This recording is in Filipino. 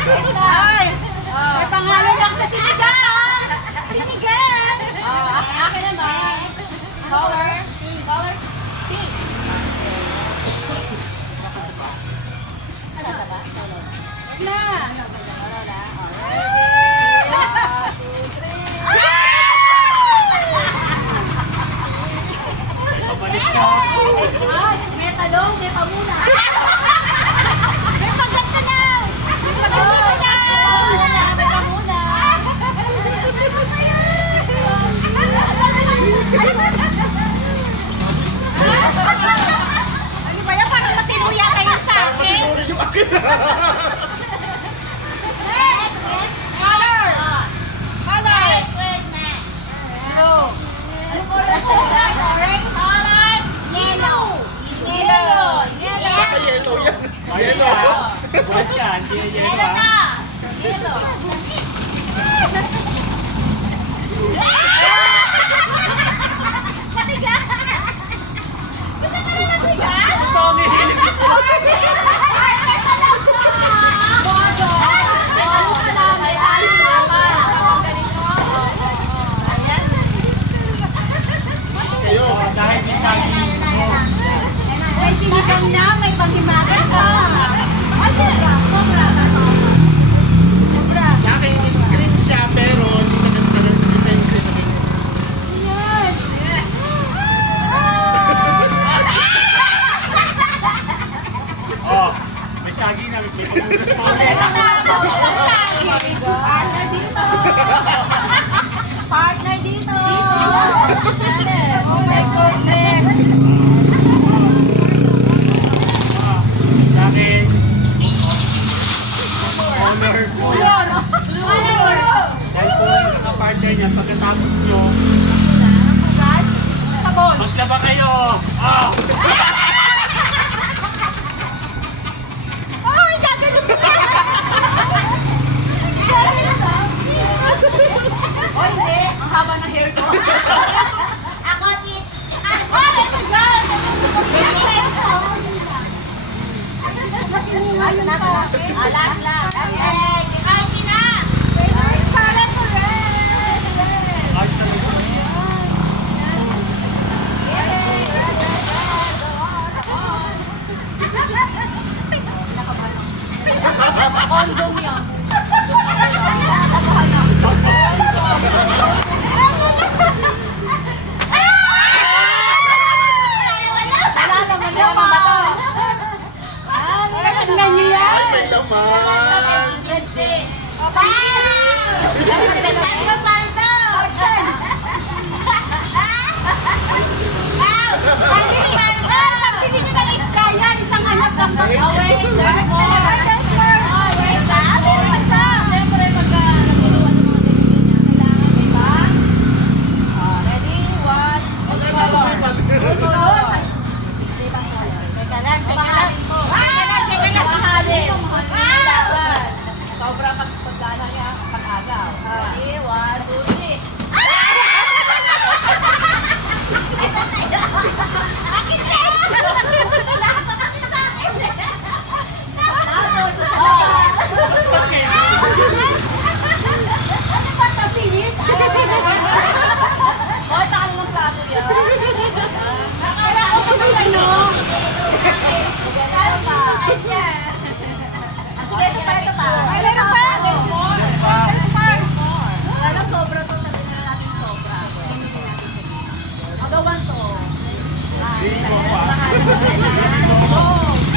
Ay! May pangalan lang sa sinigang! Sinigang! Akin naman. Color. Color. Pink. Ano ba? Na! May talong, may pamuna. May pagkatanaw! May pagkatanaw! May pamuna. Ano ba yan? Parang matino yata yun sa akin. Next! Color! Color! Blue. Ano po rin sa orange? Color! Yellow! Yellow! Baka yellow yan. Yellow. Bukas ka, hindi yan yelo Yellow ha. na! Yellow! Matigas! Gusto mo rin matigas? Tommy! Kayo. Dahil di saging mo. May sinigang na, may panghimagas pa. Ay, sobra. Sobra. Sobra. Sa akin, green siya, pero hindi siya ganun. Hindi siya yung green na ganyan. Yan. Oh, may saging na, may pamunas pa ulit. Partner dito. Partner dito. Oh my goodness. Sa akin, color blue. Dahil po yung kapartner niya, pagkatapos nyo, maglaba kayo. Ah! Ay, gagano ko yan. O hindi, ang haba ng hair ko. Ako, tit. Oh my God. Ano na to? Last. Ay, di na. Ay, color ko red. Large na ito. Condom yan. Wala naman yung mga to. Tingnan niyo yan. May laman. Oh, wait, there's more. Oh, wait, there's more. Siyempre, pagka nagtuluan ng mga ganyan niya, kailangan may bang. Oh, ready? One, two, color. Teka lang, mahalin ko. Mahalin. Sobrang pagkana niya, pag-agaw. Ready?